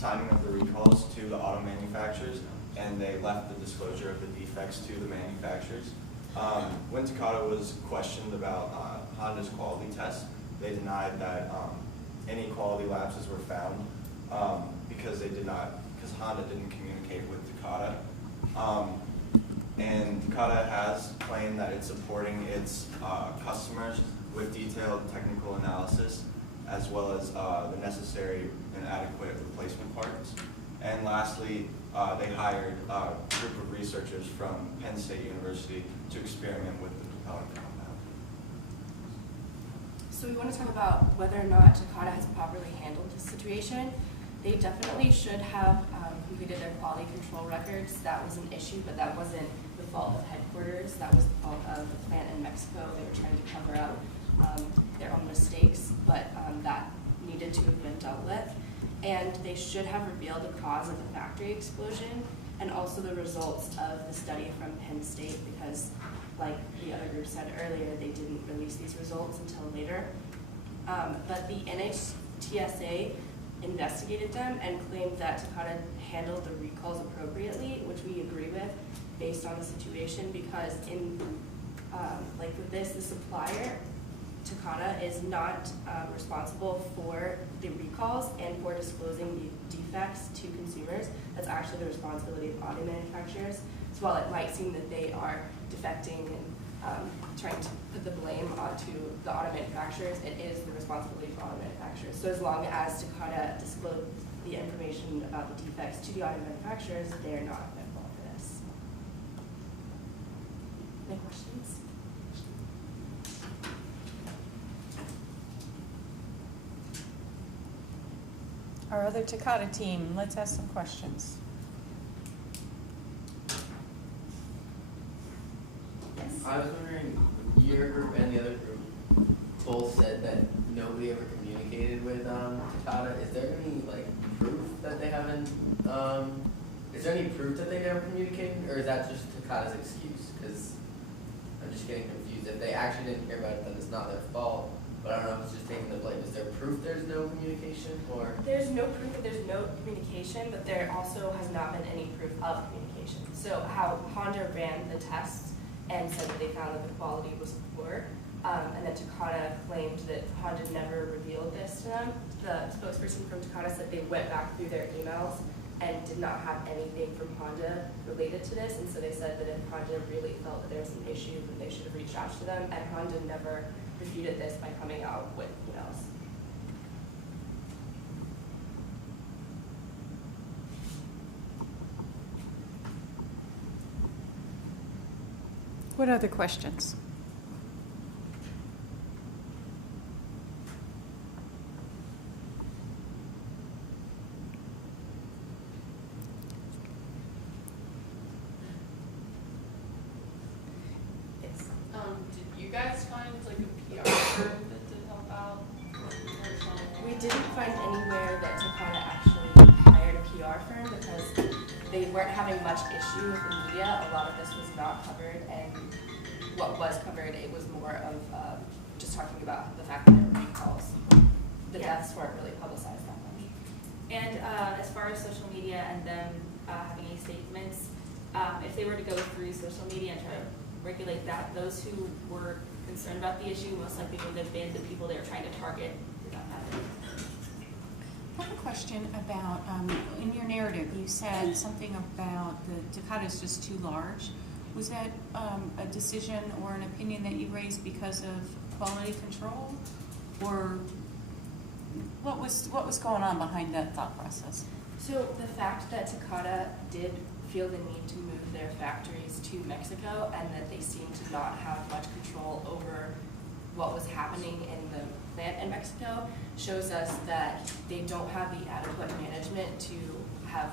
timing of the recalls to the auto manufacturers, and they left the disclosure of the defects to the manufacturers. When Takata was questioned about Honda's quality tests, they denied that any quality lapses were found because Honda didn't communicate with Takata. And Takata has claimed that it's supporting its customers with detailed technical analysis, as well as the necessary and adequate replacement parts. And lastly, they hired a group of researchers from Penn State University to experiment with the propellant compound. So we want to talk about whether or not Takata has properly handled the situation. They definitely should have completed their quality control records. That was an issue, but that wasn't the fault of headquarters. That was the fault of the plant in Mexico. They were trying to cover up their own mistakes, but that needed to have been dealt with. And they should have revealed the cause of the factory explosion and also the results of the study from Penn State, because like the other group said earlier, they didn't release these results until later. But the NHTSA investigated them and claimed that Takata handled the recalls appropriately, which we agree with based on the situation, because in like with this, the supplier, Takata, is not responsible for the recalls and for disclosing the defects to consumers. That's actually the responsibility of auto manufacturers. So while it might seem that they are defecting and trying to put the blame onto the auto manufacturers, it is the responsibility of auto manufacturers. So as long as Takata disclosed the information about the defects to the auto manufacturers, they are not at fault for this. Any questions? Our other Takata team, let's ask some questions. Yes. I was wondering, your group and the other group both said that nobody ever communicated with Takata. Is there any proof that they haven't? Is there any proof that they never communicated, or is that just Takata's excuse? Because I'm just getting confused. If they actually didn't hear about it, then it's not their fault. But I don't know if it's just taking the blame. Is there proof there's no communication, or? There's no proof that there's no communication, but there also has not been any proof of communication. So how Honda ran the tests and said that they found that the quality was poor, and then Takata claimed that Honda never revealed this to them. The spokesperson from Takata said they went back through their emails and did not have anything from Honda related to this, and so they said that if Honda really felt that there was an issue, then they should have reached out to them, and Honda never refuted this by coming out with emails. What other questions? Yes. Did you guys find a PR firm that did help out? We didn't find anywhere that Takata actually hired a PR firm because they weren't having much issue with the media. A lot of this was not covered, and what was covered, it was more of just talking about the fact that there were recalls. The deaths weren't really publicized that much. And as far as social media and them having any statements, if they were to go through social media and try to regulate that, those who were concerned about the issue most likely would have been the people they were trying to target. I have a question about, in your narrative, you said something about the Takata is just too large. Was that a decision or an opinion that you raised because of quality control? Or what was going on behind that thought process? So the fact that Takata did feel the need to move their factories to Mexico, and that they seemed to not have much control over what was happening in the plant in Mexico, shows us that they don't have the adequate management to have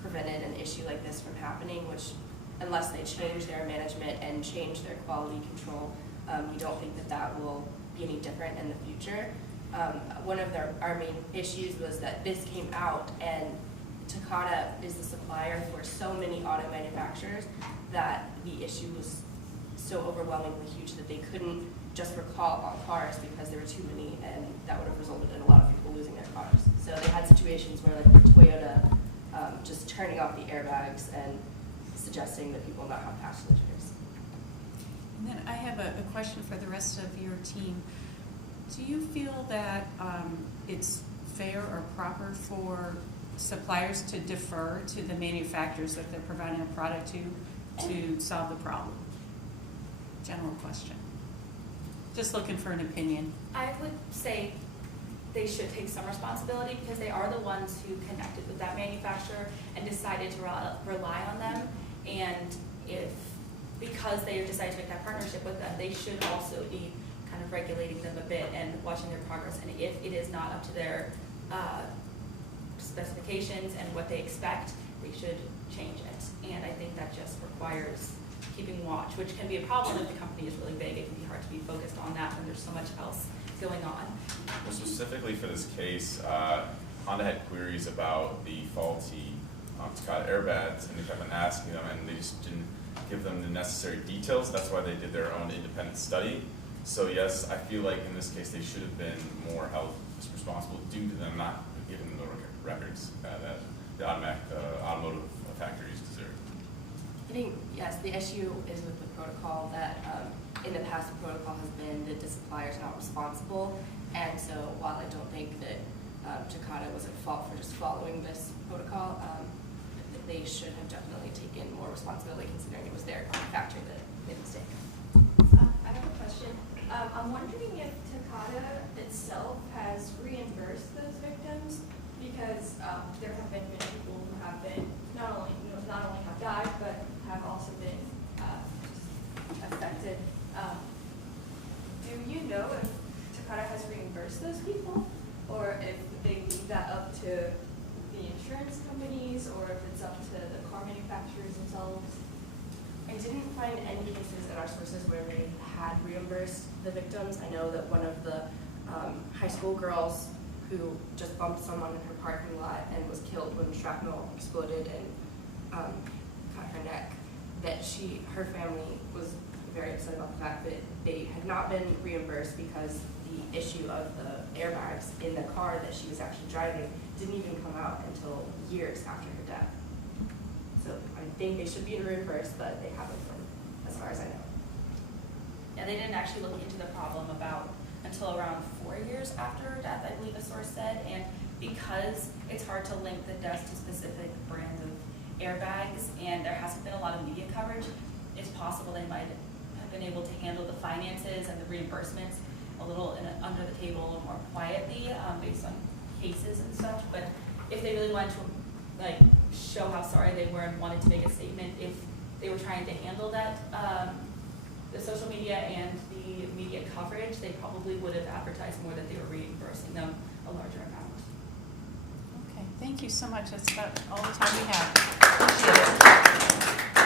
prevented an issue like this from happening, which unless they change their management and change their quality control, we don't think that that will be any different in the future. One of our main issues was that this came out, and Takata is the supplier for so many auto manufacturers that the issue was so overwhelmingly huge that they couldn't just recall all cars because there were too many, and that would have resulted in a lot of people losing their cars. So they had situations turning off the airbags and suggesting that people not have passengers. And then I have a question for the rest of your team. Do you feel that it's fair or proper for suppliers to defer to the manufacturers that they're providing a product to solve the problem? General question. Just looking for an opinion. I would say they should take some responsibility because they are the ones who connected with that manufacturer and decided to rely on them. And because they decided to make that partnership with them, they should also be kind of regulating them a bit and watching their progress. And if it is not up to their specifications and what they expect, they should change it. And I think that just requires keeping watch, which can be a problem if the company is really big. It can be hard to be focused on that when there's so much else going on. Well, specifically for this case, Honda had queries about the faulty Takata airbags, and they kept on asking them, and they just didn't give them the necessary details. That's why they did their own independent study. So yes, I feel like in this case they should have been more held responsible due to them not giving them the records that the automotive factories deserve. I think, yes, the issue is with the protocol that in the past the protocol has been that the supplier is not responsible. And so while I don't think that Takata was at fault for just following this protocol, they should have definitely taken more responsibility considering it was their factory that made the mistake. I have a question. I'm wondering if Takata itself has reimbursed those victims, because there have been many people who have been not only have died but have also been affected. Do you know if Takata has reimbursed those people, or if they leave that up to the insurance companies, or if it's up to the car manufacturers themselves? I didn't find any cases in our sources where they had reimbursed the victims. I know that one of the high school girls who just bumped someone in her parking lot and was killed when shrapnel exploded and cut her neck, that her family was very upset about the fact that they had not been reimbursed because the issue of the airbags in the car that she was actually driving didn't even come out until years after her death. So I think they should be reimbursed, but they haven't been, as far as I know. Yeah, they didn't actually look into the problem until around 4 years after her death, I believe a source said. And because it's hard to link the deaths to specific brands of airbags, and there hasn't been a lot of media coverage, it's possible they might have been able to handle the finances and the reimbursements a little under the table, a little more quietly, based on cases and such. But if they really wanted to show how sorry they were and wanted to make a statement, if they were trying to handle that, the social media and the media coverage, they probably would have advertised more that they were reimbursing them a larger amount. Okay, thank you so much. That's about all the time we have. Appreciate it.